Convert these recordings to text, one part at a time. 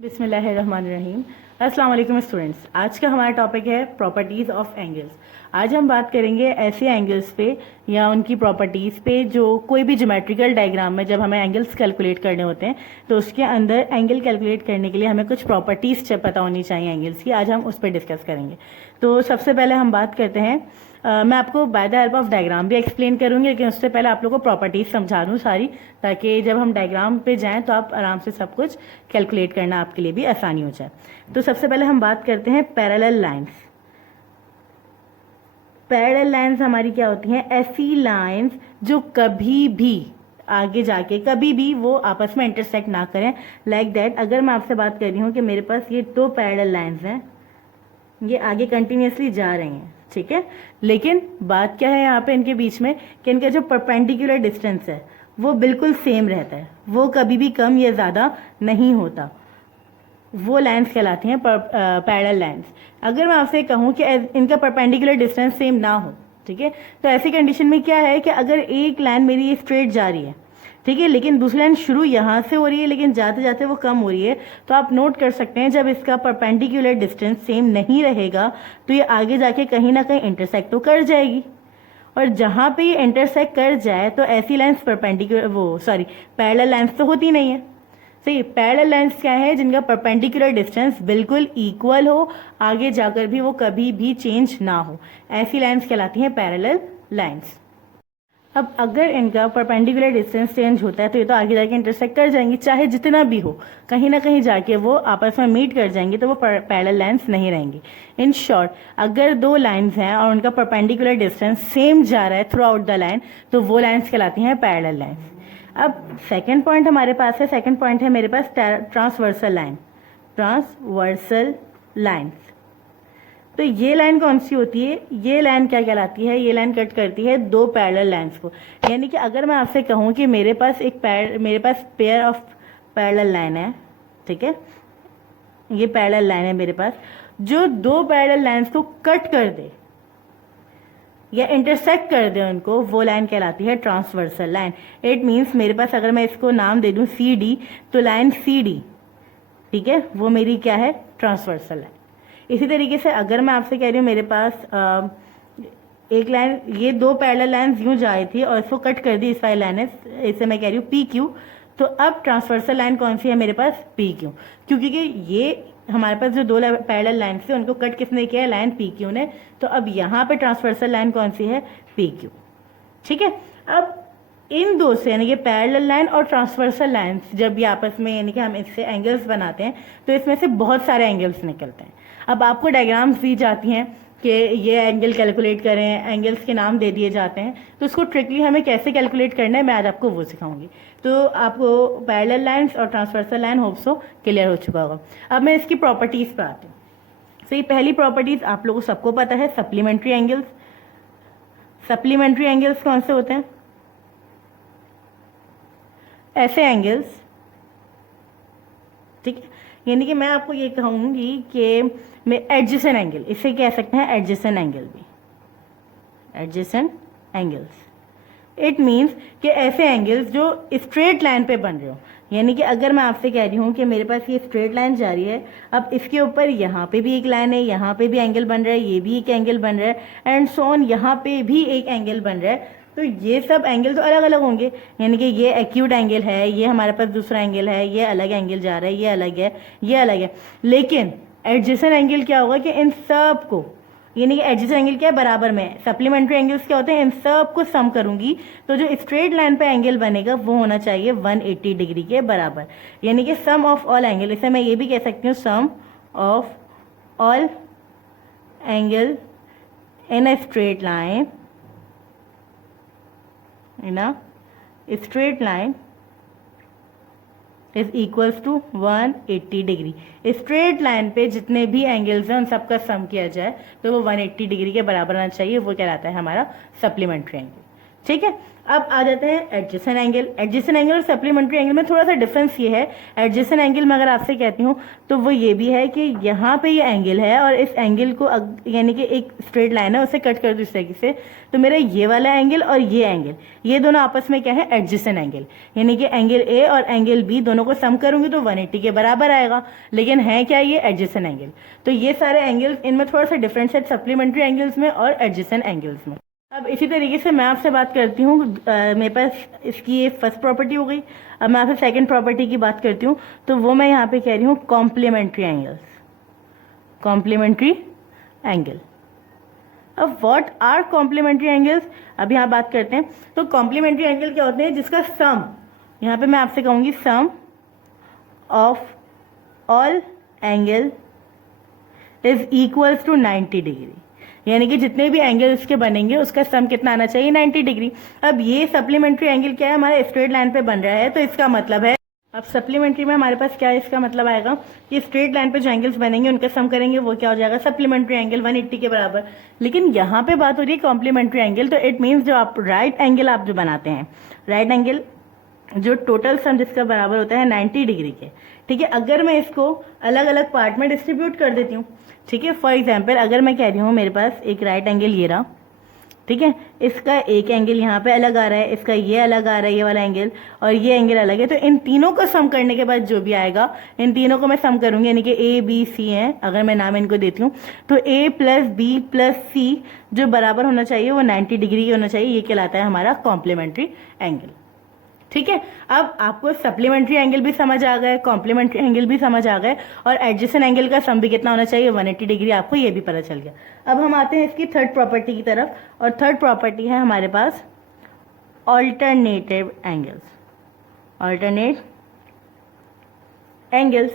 बिस्मिल्लाहिर्रहमानिर्रहीम। अस्सलाम वालेकुम स्टूडेंट्स। आज का हमारा टॉपिक है प्रॉपर्टीज़ ऑफ एंगल्स। आज हम बात करेंगे ऐसे एंगल्स पे या उनकी प्रॉपर्टीज़ पे जो कोई भी ज्योमेट्रिकल डायग्राम में जब हमें एंगल्स कैलकुलेट करने होते हैं तो उसके अंदर एंगल कैलकुलेट करने के लिए हमें कुछ प्रॉपर्टीज़ पता होनी चाहिए एंगल्स की। आज हम उस पर डिस्कस करेंगे। तो सबसे पहले हम बात करते हैं, मैं आपको by the help of diagram भी एक्सप्लेन करूंगी, लेकिन उससे पहले आप लोगों को प्रॉपर्टीज समझा दूं सारी, ताकि जब हम डायग्राम पे जाएं तो आप आराम से सब कुछ कैलकुलेट करना आपके लिए भी आसानी हो जाए। तो सबसे पहले हम बात करते हैं पैरेलल लाइंस। पैरेलल लाइंस हमारी क्या होती हैं? ऐसी लाइंस जो कभी भी आगे जाके कभी भी वो आपस में इंटरसेक्ट ना करें। लाइक दैट, अगर मैं आपसे बात कर रही हूँ कि मेरे पास ये दो पैरेलल लाइंस हैं, ये आगे कंटिन्यूसली जा रही हैं, ठीक है, लेकिन बात क्या है यहाँ पे इनके बीच में कि इनका जो परपेंडिकुलर डिस्टेंस है वो बिल्कुल सेम रहता है, वो कभी भी कम या ज़्यादा नहीं होता। वो लाइंस कहलाती हैं पैरेलल लाइंस। अगर मैं आपसे कहूँ कि इनका परपेंडिकुलर डिस्टेंस सेम ना हो, ठीक है, तो ऐसी कंडीशन में क्या है कि अगर एक लाइन मेरी ये स्ट्रेट जा रही है, ठीक है, लेकिन दूसरी लाइन शुरू यहाँ से हो रही है लेकिन जाते जाते वो कम हो रही है, तो आप नोट कर सकते हैं जब इसका परपेंडिकुलर डिस्टेंस सेम नहीं रहेगा तो ये आगे जाके कहीं ना कहीं इंटरसेक्ट तो कर जाएगी, और जहाँ पे ये इंटरसेक्ट कर जाए तो ऐसी लाइंस पैरेलल लाइंस तो होती नहीं है। सही, पैरेलल लाइंस क्या है? जिनका परपेंडिकुलर डिस्टेंस बिल्कुल इक्वल हो, आगे जाकर भी वो कभी भी चेंज ना हो, ऐसी लाइंस कहलाती हैं पैरेलल लाइंस। अब अगर इनका परपेंडिकुलर डिस्टेंस चेंज होता है तो ये तो आगे जाके इंटरसेक्ट कर जाएंगी, चाहे जितना भी हो, कहीं ना कहीं जाके वो आपस में मीट कर जाएंगी, तो वो पैरेलल लाइंस नहीं रहेंगी। इन शॉर्ट, अगर दो लाइंस हैं और उनका परपेंडिकुलर डिस्टेंस सेम जा रहा है थ्रू आउट द लाइन, तो वो लाइंस कहलाती हैं पैरेलल लाइंस। अब सेकेंड पॉइंट हमारे पास है, सेकेंड पॉइंट है मेरे पास ट्रांसवर्सल लाइन। ट्रांसवर्सल लाइंस, तो ये लाइन कौन सी होती है? ये लाइन क्या कहलाती है? ये लाइन कट करती है दो पैरेलल लाइंस को। यानी कि अगर मैं आपसे कहूँ कि मेरे पास पेयर ऑफ पैरेलल लाइन है, ठीक है, ये पैरेलल लाइन है मेरे पास, जो दो पैरेलल लाइंस को कट कर दे या इंटरसेक्ट कर दे उनको, वो लाइन कहलाती है ट्रांसवर्सल लाइन। इट मीन्स मेरे पास अगर मैं इसको नाम दे दूं सी डी, तो लाइन सी डी, ठीक है, वो मेरी क्या है? Transversal line. इसी तरीके से अगर मैं आपसे कह रही हूँ मेरे पास एक लाइन, ये दो पैरेलल लाइंस यूं जा रही थी और इसको कट कर दी इस वाली लाइन है, इसे मैं कह रही हूँ पी क्यू, तो अब ट्रांसवर्सल लाइन कौन सी है मेरे पास? पी क्यू, क्योंकि ये हमारे पास जो दो पैरेलल लाइन थे उनको कट किसने किया है? लाइन पी क्यू ने। तो अब यहाँ पे ट्रांसवर्सल लाइन कौन सी है? पी क्यू, ठीक है। अब इन दो से, यानी कि पैरेलल लाइन और ट्रांसवर्सल लाइंस, जब ये आपस में, यानी कि हम इससे एंगल्स बनाते हैं तो इसमें से बहुत सारे एंगल्स निकलते हैं। अब आपको डायग्राम्स दी जाती हैं कि ये एंगल कैलकुलेट करें, एंगल्स के नाम दे दिए जाते हैं, तो उसको ट्रिकली हमें कैसे कैलकुलेट करना है मैं आज आपको वो सिखाऊंगी। तो आपको पैरेलल लाइंस और transversal line hope so clear हो चुका होगा। अब मैं इसकी प्रॉपर्टीज़ पर आती हूँ। सही, पहली प्रॉपर्टीज़ आप लोगों को सबको पता है, सप्लीमेंट्री एंगल्स। सप्लीमेंट्री एंगल्स कौन से होते हैं? ऐसे एंगल्स, ठीक है, यानी कि मैं आपको ये कहूँगी कि मैं एडजेसेंट एंगल, इसे कह सकते हैं एडजेसेंट एंगल भी, एडजेसेंट एंगल्स। इट मीन्स कि ऐसे एंगल्स जो स्ट्रेट लाइन पे बन रहे हो, यानी कि अगर मैं आपसे कह रही हूँ कि मेरे पास ये स्ट्रेट लाइन जा रही है, अब इसके ऊपर यहाँ पे भी एक लाइन है, यहाँ पे भी एंगल बन रहा है, ये भी एक एंगल बन रहा है, एंड सो ऑन, यहाँ पे भी एक एंगल बन रहा है, तो ये सब एंगल तो अलग अलग होंगे, यानी कि ये एक्यूट एंगल है, ये हमारे पास दूसरा एंगल है, ये अलग एंगल जा रहा है, ये अलग है, ये अलग है। लेकिन एडजेसेंट एंगल क्या होगा कि इन सब को, यानी कि एडजेसेंट एंगल क्या है? बराबर में। सप्लीमेंट्री एंगल्स क्या होते हैं? इन सब को सम करूंगी तो जो स्ट्रेट लाइन पे एंगल बनेगा वो होना चाहिए 180 डिग्री के बराबर, यानी कि सम ऑफ ऑल एंगल। इसे मैं ये भी कह सकती हूँ sum of all angle in a straight line, in a straight line is equals to 180 degree. Straight line पे जितने भी एंगल्स हैं उन सबका सम किया जाए तो वो 180 डिग्री के बराबर आना चाहिए, वो कहलाता है हमारा सप्लीमेंट्री एंगल। ठीक है। अब आ जाते हैं एडजेसेंट एंगल। एडजेसेंट एंगल और सप्लीमेंट्री एंगल में थोड़ा सा डिफरेंस ये है, एडजेसेंट एंगल में अगर आपसे कहती हूँ तो वो ये भी है कि यहाँ पे ये एंगल है और इस एंगल को यानी कि एक स्ट्रेट लाइन है उसे कट कर दो इस तरीके से, तो मेरा ये वाला एंगल और ये एंगल, ये दोनों आपस में क्या है, एडजेसेंट एंगल। यानी कि एंगल ए और एंगल बी दोनों को सम करूंगी तो 180 के बराबर आएगा, लेकिन है क्या, ये एडजेसेंट एंगल। तो ये सारे एंगल्स, इनमें थोड़ा सा डिफरेंस है सप्लीमेंट्री एंगल्स में और एडजेसेंट एंगल्स में। अब इसी तरीके से मैं आपसे बात करती हूँ, मेरे पास इसकी ये फर्स्ट प्रॉपर्टी हो गई। अब मैं आपसे सेकंड प्रॉपर्टी की बात करती हूँ, तो वो मैं यहाँ पे कह रही हूँ कॉम्प्लीमेंट्री एंगल्स। Complementary angle. अब व्हाट आर कॉम्प्लीमेंट्री एंगल्स, अब यहाँ बात करते हैं। तो कॉम्प्लीमेंट्री एंगल क्या होते हैं, जिसका सम, यहाँ पे मैं आपसे कहूँगी sum of all angle is equals to 90 degree. यानी कि जितने भी एंगल इसके बनेंगे उसका सम कितना आना चाहिए, 90 डिग्री। अब ये सप्लीमेंट्री एंगल क्या है, हमारा स्ट्रेट लाइन पे बन रहा है, तो इसका मतलब है, अब सप्लीमेंट्री में हमारे पास क्या है, इसका मतलब आएगा कि स्ट्रेट लाइन पे जो एंगल्स बनेंगे उनका सम करेंगे वो क्या हो जाएगा, सप्लीमेंट्री एंगल 180 के बराबर। लेकिन यहाँ पे बात हो रही है कॉम्प्लीमेंट्री एंगल, तो इट मीन्स जो आप राइट एंगल आप जो बनाते हैं, राइट एंगल जो टोटल सम जिसका बराबर होता है 90 डिग्री के, ठीक है। अगर मैं इसको अलग अलग पार्ट में डिस्ट्रीब्यूट कर देती हूँ, ठीक है, फॉर एग्जाम्पल अगर मैं कह रही हूँ मेरे पास एक राइट एंगल ये रहा, ठीक है, इसका एक एंगल यहाँ पे अलग आ रहा है, इसका ये अलग आ रहा है, ये वाला एंगल, और ये एंगल अलग है, तो इन तीनों को सम करने के बाद जो भी आएगा, इन तीनों को मैं सम करूंगी, यानी कि ए बी सी है, अगर मैं नाम इनको देती हूँ, तो ए प्लस बी प्लस सी जो बराबर होना चाहिए वो 90 डिग्री की होना चाहिए, ये कहलाता है हमारा कॉम्प्लीमेंट्री एंगल। ठीक है, अब आपको सप्लीमेंट्री एंगल भी समझ आ गए, कॉम्प्लीमेंट्री एंगल भी समझ आ गए, और एडजेसेंट एंगल का सम भी कितना होना चाहिए, 180 डिग्री, आपको ये भी पता चल गया। अब हम आते हैं इसकी थर्ड प्रॉपर्टी की तरफ, और थर्ड प्रॉपर्टी है हमारे पास ऑल्टरनेटिव एंगल्स। ऑल्टरनेट एंगल्स,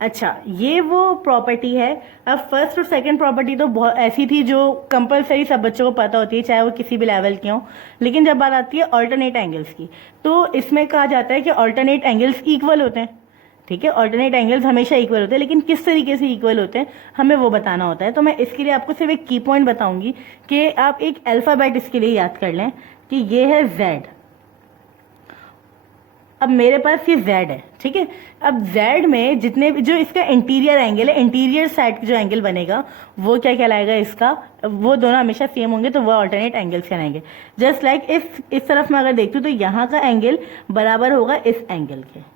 अच्छा, ये वो प्रॉपर्टी है। अब फर्स्ट और सेकंड प्रॉपर्टी तो बहुत ऐसी थी जो कंपलसरी सब बच्चों को पता होती है, चाहे वो किसी भी लेवल के हों, लेकिन जब बात आती है ऑल्टरनेट एंगल्स की, तो इसमें कहा जाता है कि ऑल्टरनेट एंगल्स इक्वल होते हैं। ठीक है, ऑल्टरनेट एंगल्स हमेशा इक्वल होते हैं, लेकिन किस तरीके से इक्वल होते हैं हमें वो बताना होता है। तो मैं इसके लिए आपको सिर्फ एक की पॉइंट बताऊंगी कि आप एक अल्फ़ाबेट इसके लिए याद कर लें कि ये है Z। अब मेरे पास ये Z है, ठीक है। अब Z में जितने भी जो इसका इंटीरियर एंगल है, इंटीरियर साइड का जो एंगल बनेगा वो क्या कहलाएगा, इसका, वो दोनों हमेशा सेम होंगे, तो वो ऑल्टरनेट एंगल्स कहलाएंगे। जस्ट लाइक इस तरफ मैं अगर देखती हूँ तो यहाँ का एंगल बराबर होगा इस एंगल के,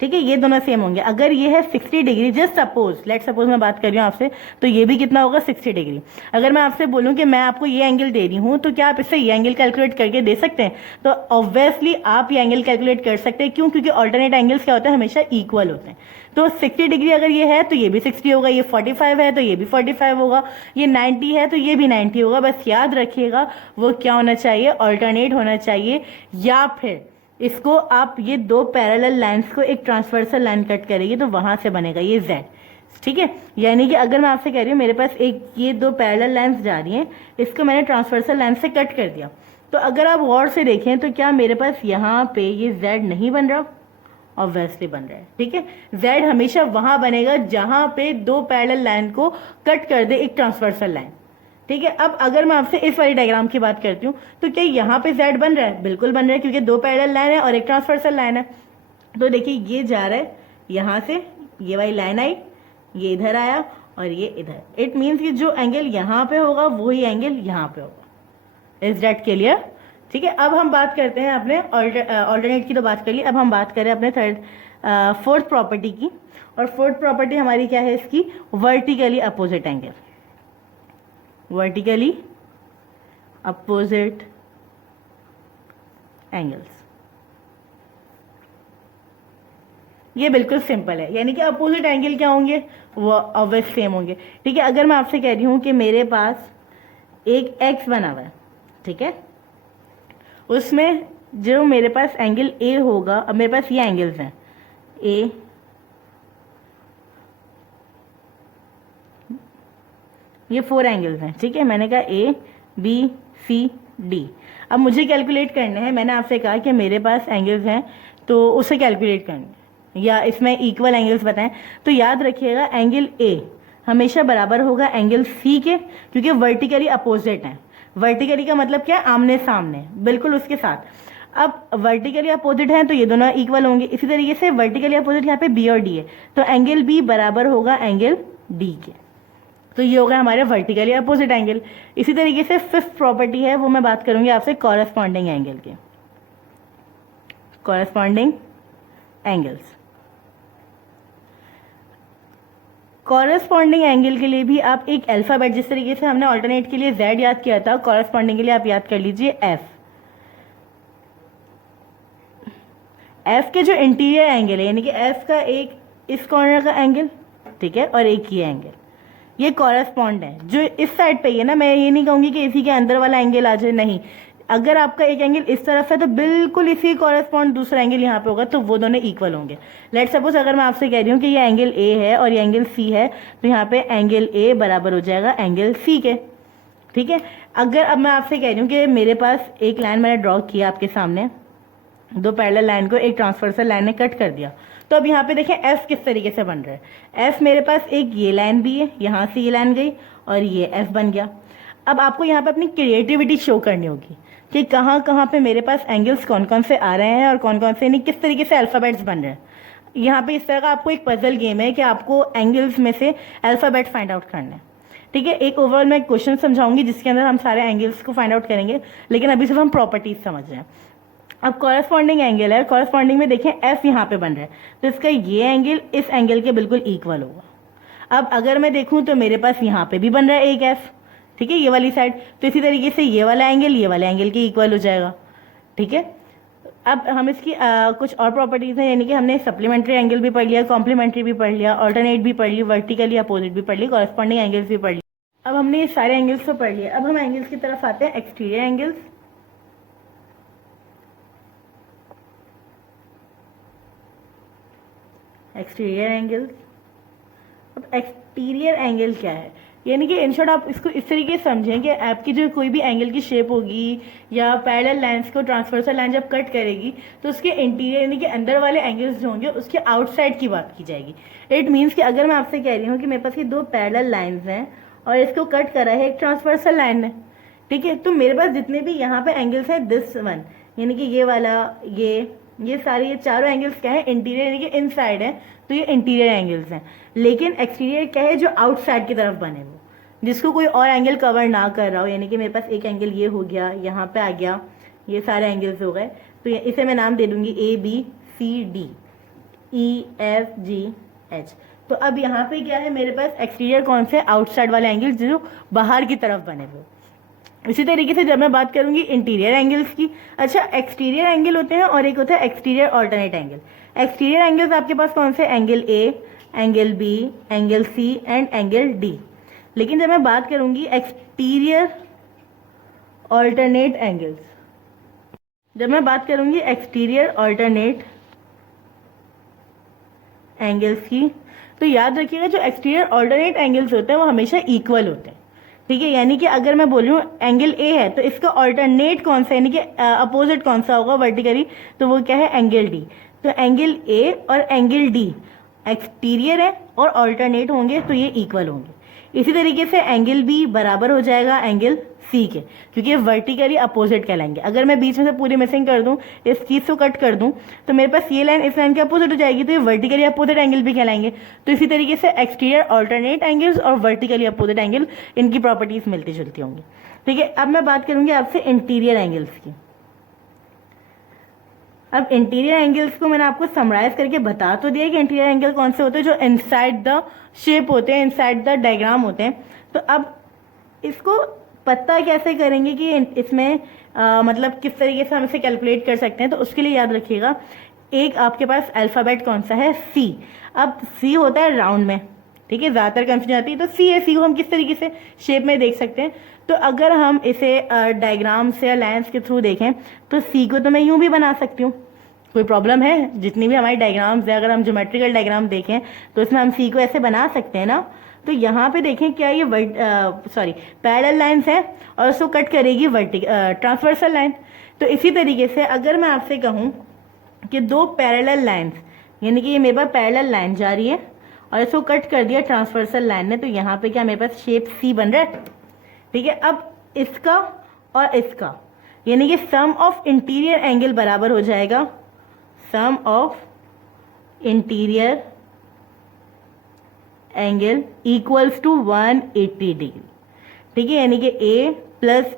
ठीक है, ये दोनों सेम होंगे। अगर ये है 60 degree, just suppose, let suppose मैं बात कर रही हूँ आपसे, तो ये भी कितना होगा, 60 डिग्री। अगर मैं आपसे बोलूँ कि मैं आपको ये एंगल दे रही हूँ, तो क्या आप इससे ये एंगल कैलकुलेट करके दे सकते हैं? तो ऑब्वियसली आप ये एंगल कैलकुलेट कर सकते हैं, क्यों? क्योंकि ऑल्टरनेट एंगल्स क्या होते हैं, हमेशा इक्वल होते हैं। तो 60 डिग्री अगर ये है तो ये भी 60 होगा, ये 45 है तो ये भी 45 होगा, ये 90 है तो ये भी 90 होगा। बस याद रखिएगा वो क्या होना चाहिए, ऑल्टरनेट होना चाहिए, या फिर इसको आप ये दो पैरेलल लाइंस को एक ट्रांसवर्सल लाइन कट करेगी तो वहां से बनेगा ये Z। ठीक है, यानी कि अगर मैं आपसे कह रही हूँ मेरे पास एक ये दो पैरेलल लाइंस जा रही हैं, इसको मैंने ट्रांसवर्सल लाइन से कट कर दिया, तो अगर आप गौर से देखें तो क्या मेरे पास यहाँ पे ये Z नहीं बन रहा? ऑब्वियसली बन रहा है। ठीक है, Z हमेशा वहां बनेगा जहां पे दो पैरेलल लाइन को कट कर दे एक ट्रांसवर्सल लाइन। ठीक है, अब अगर मैं आपसे इस वाली डायग्राम की बात करती हूँ तो क्या यहाँ पे Z बन रहा है? बिल्कुल बन रहा है, क्योंकि दो पैरेलल लाइन है और एक ट्रांसवर्सल लाइन है। तो देखिए ये जा रहा है यहाँ से, ये वाली लाइन आई, ये इधर आया और ये इधर। इट मीन्स कि जो एंगल यहाँ पे होगा वही एंगल यहाँ पे होगा। Is that clear? ठीक है, अब हम बात करते हैं अपने ऑल्टरनेट की, तो बात कर ली, अब हम बात करें अपने फोर्थ प्रॉपर्टी की। और फोर्थ प्रॉपर्टी हमारी क्या है इसकी, vertically opposite angle. Vertically opposite angles, ये बिल्कुल सिंपल है, यानी कि अपोजिट एंगल क्या होंगे, वो ऑब्वियस सेम होंगे। ठीक है, अगर मैं आपसे कह रही हूं कि मेरे पास एक एक्स बना हुआ है, ठीक है, उसमें जो मेरे पास एंगल ए होगा, अब मेरे पास ये एंगल्स हैं ए, ये 4 एंगल्स हैं। ठीक है, मैंने कहा ए बी सी डी। अब मुझे कैलकुलेट करना है, मैंने आपसे कहा कि मेरे पास एंगल्स हैं तो उसे कैलकुलेट करना है, या इसमें इक्वल एंगल्स बताएं, तो याद रखिएगा एंगल ए हमेशा बराबर होगा एंगल सी के, क्योंकि वर्टिकली अपोजिट हैं। वर्टिकली का मतलब क्या है, आमने सामने, बिल्कुल उसके साथ। अब वर्टिकली अपोजिट है तो ये दोनों इक्वल होंगे। इसी तरीके से वर्टिकली अपोजिट यहाँ पे बी और डी है, तो एंगल बी बराबर होगा एंगल डी के। तो ये होगा हमारे वर्टिकली अपोजिट एंगल। इसी तरीके से फिफ्थ प्रॉपर्टी है, वो मैं बात करूंगी आपसे कॉरेस्पॉन्डिंग एंगल के, कॉरेस्पॉन्डिंग एंगल्स। कॉरेस्पॉन्डिंग एंगल के लिए भी आप एक अल्फाबेट, जिस तरीके से हमने ऑल्टरनेट के लिए Z याद किया था, कॉरेस्पॉन्डिंग के लिए आप याद कर लीजिए F। F के जो इंटीरियर एंगल है, यानी कि F का एक इस कॉर्नर का एंगल, ठीक है, और एक ये एंगल, ये कॉरेस्पॉन्ड है। जो इस साइड पे ही है ना, मैं ये नहीं कहूंगी कि इसी के अंदर वाला एंगल आ जाए, नहीं। अगर आपका एक एंगल इस तरफ है तो बिल्कुल इसी कॉरेस्पॉन्ड दूसरा एंगल यहाँ पे होगा, तो वो दोनों इक्वल होंगे। लेट सपोज अगर मैं आपसे कह रही हूँ कि ये एंगल ए है और ये एंगल सी है, तो यहाँ पे एंगल ए बराबर हो जाएगा एंगल सी के, ठीक है। अगर अब मैं आपसे कह रही हूँ कि मेरे पास एक लाइन मैंने ड्रॉ किया आपके सामने, दो पैरेलल लाइन को एक ट्रांसवर्सल लाइन ने कट कर दिया, तो अब यहाँ पे देखें एफ किस तरीके से बन रहा है। एफ मेरे पास एक ये लाइन भी है, यहाँ से ये लाइन गई और ये एफ बन गया। अब आपको यहाँ पे अपनी क्रिएटिविटी शो करनी होगी कि कहाँ कहाँ पे मेरे पास एंगल्स कौन कौन से आ रहे हैं और कौन कौन से नहीं, किस तरीके से अल्फ़ाबेट्स बन रहे हैं। यहाँ पे इस तरह का आपको एक पजल गेम है कि आपको एंगल्स में से अल्फ़ाबेट फाइंड आउट करना है, ठीक है। एक ओवरऑल मैं क्वेश्चन समझाऊंगी जिसके अंदर हम सारे एंगल्स को फाइंड आउट करेंगे, लेकिन अभी सिर्फ हम प्रॉपर्टीज समझ रहे हैं। अब कॉरेस्पॉन्डिंग एंगल है, कॉरेस्पॉन्डिंग में देखें एफ यहाँ पे बन रहा है, तो इसका ये एंगल इस एंगल के बिल्कुल इक्वल होगा। अब अगर मैं देखूं तो मेरे पास यहाँ पे भी बन रहा है एक एफ, ठीक है, ये वाली साइड, तो इसी तरीके से ये वाला एंगल ये वाले एंगल के इक्वल हो जाएगा, ठीक है। अब हम इसकी कुछ और प्रॉपर्टीज हैं, यानी कि हमने सप्लीमेंट्री एंगल भी पढ़ लिया, कॉम्प्लीमेंट्री भी पढ़ लिया, ऑल्टरनेट भी पढ़ ली, वर्टिकली अपोजिट भी पढ़ ली, कॉरेस्पॉन्डिंग एंगल्स भी पढ़ लिया। अब हमने ये सारे एंगल्स तो पढ़ लिए, अब हम एंगल्स की तरफ आते हैं, एक्सटीरियर एंगल्स। एक्सटीरियर एंगल्स, अब एक्सटीरियर एंगल क्या है, यानी कि इन शॉर्ट आप इसको इस तरीके से समझें कि आपकी जो कोई भी एंगल की शेप होगी या पैरेलल लाइंस को ट्रांसवर्सल लाइन जब कट करेगी तो उसके इंटीरियर यानी कि अंदर वाले एंगल्स जो होंगे उसके आउटसाइड की बात की जाएगी। इट मीन्स कि अगर मैं आपसे कह रही हूँ कि मेरे पास ये दो पैरेलल लाइंस हैं और इसको कट करा है एक ट्रांसवर्सल लाइन ने, ठीक है, तो मेरे पास जितने भी यहाँ पे एंगल्स हैं, दिस वन यानी कि ये वाला, ये सारे, ये चारों एंगल्स क्या है, इंटीरियर यानी कि इनसाइड है, तो ये इंटीरियर एंगल्स हैं। लेकिन एक्सटीरियर क्या है, जो आउटसाइड की तरफ बने वो, जिसको कोई और एंगल कवर ना कर रहा हो, यानी कि मेरे पास एक एंगल ये हो गया, यहाँ पे आ गया, ये सारे एंगल्स हो गए, तो इसे मैं नाम दे दूंगी A B C D E F G H. तो अब यहाँ पे क्या है, मेरे पास एक्सटीरियर कौन से, आउटसाइड वाले एंगल्स जो बाहर की तरफ बने वो। इसी तरीके से जब मैं बात करूंगी इंटीरियर एंगल्स की, अच्छा एक्सटीरियर एंगल होते हैं और एक होता है exterior alternate angle. Exterior angles आपके पास कौन से, angle A, angle B, angle C and angle D. लेकिन जब मैं बात करूंगी एक्सटीरियर ऑल्टरनेट एंगल्स, जब मैं बात करूंगी एक्सटीरियर ऑल्टरनेट एंगल्स की, तो याद रखिएगा जो एक्सटीरियर ऑल्टरनेट एंगल्स होते हैं वो हमेशा इक्वल होते हैं, ठीक है। यानी कि अगर मैं बोल रही हूँ एंगल ए है तो इसका ऑल्टरनेट कौन सा, यानी कि अपोजिट कौन सा होगा वर्टिकली, तो वो क्या है, एंगल डी। तो एंगल ए और एंगल डी एक्सटीरियर है और ऑल्टरनेट होंगे तो ये इक्वल होंगे। इसी तरीके से एंगल बी बराबर हो जाएगा एंगल सी के, क्योंकि ये वर्टिकली अपोजिट कहलाएंगे। अगर मैं बीच में से पूरी मिसिंग कर दूं, इस चीज को कट कर दूं, तो मेरे पास ये लाइन इस लाइन के अपोजिट हो जाएगी, तो ये वर्टिकली अपोजिट एंगल भी कहलाएंगे। तो इसी तरीके से एक्सटीरियर ऑल्टरनेट एंगल्स और वर्टिकली अपोजिट एंगल, इनकी प्रॉपर्टीज मिलती जुलती होंगी, ठीक है। अब मैं बात करूंगी आपसे इंटीरियर एंगल्स की। अब इंटीरियर एंगल्स को मैंने आपको समराइज करके बता तो दिया कि इंटीरियर एंगल कौन से होते हैं, जो इनसाइड द शेप होते हैं, इनसाइड द डायग्राम होते हैं। तो अब इसको पता कैसे करेंगे कि इसमें मतलब किस तरीके से हम इसे कैलकुलेट कर सकते हैं, तो उसके लिए याद रखिएगा एक आपके पास अल्फ़ाबेट कौन सा है, सी। अब सी होता है राउंड में, ठीक है, ज़्यादातर कंफ्यूजन आती है, तो सी है, सी को हम किस तरीके से शेप में देख सकते हैं। तो अगर हम इसे डायग्राम से या लाइन्स के थ्रू देखें तो सी को तो मैं यूं भी बना सकती हूँ, कोई प्रॉब्लम है, जितनी भी हमारी डायग्राम्स है, अगर हम ज्योमेट्रिकल डायग्राम देखें तो इसमें हम सी को ऐसे बना सकते हैं ना। तो यहाँ पे देखें क्या ये पैरेलल लाइंस है और उसको कट करेगी ट्रांसवर्सल लाइन। तो इसी तरीके से अगर मैं आपसे कहूँ कि दो पैरेलल लाइंस, यानी कि ये मेरे पास पैरेलल लाइन जा रही है और इसको कट कर दिया ट्रांसवर्सल लाइन ने, तो यहाँ पे क्या मेरे पास शेप सी बन रहा है, ठीक है। अब इसका और इसका, यानी कि सम ऑफ इंटीरियर एंगल बराबर हो जाएगा sum of interior angle equals to 180 degree. ठीक है, यानी कि A plus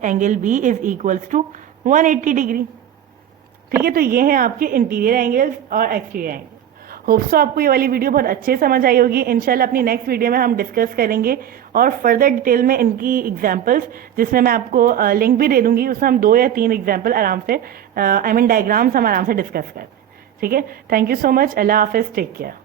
angle B is equals to 180 degree. ठीक है, तो ये हैं आपके इंटीरियर एंगल्स और एक्सटीरियर एंगल। होप सो आपको ये वाली वीडियो बहुत अच्छे समझ आई होगी। इंशाल्लाह अपनी नेक्स्ट वीडियो में हम डिस्कस करेंगे और फर्दर डिटेल में इनकी एग्जांपल्स, जिसमें मैं आपको लिंक भी दे दूंगी, उसमें हम 2 या 3 एग्जांपल आराम से डायग्राम्स हम आराम से डिस्कस करते हैं। ठीक है, थैंक यू सो मच। अल्लाह हाफिज़, टेक केयर।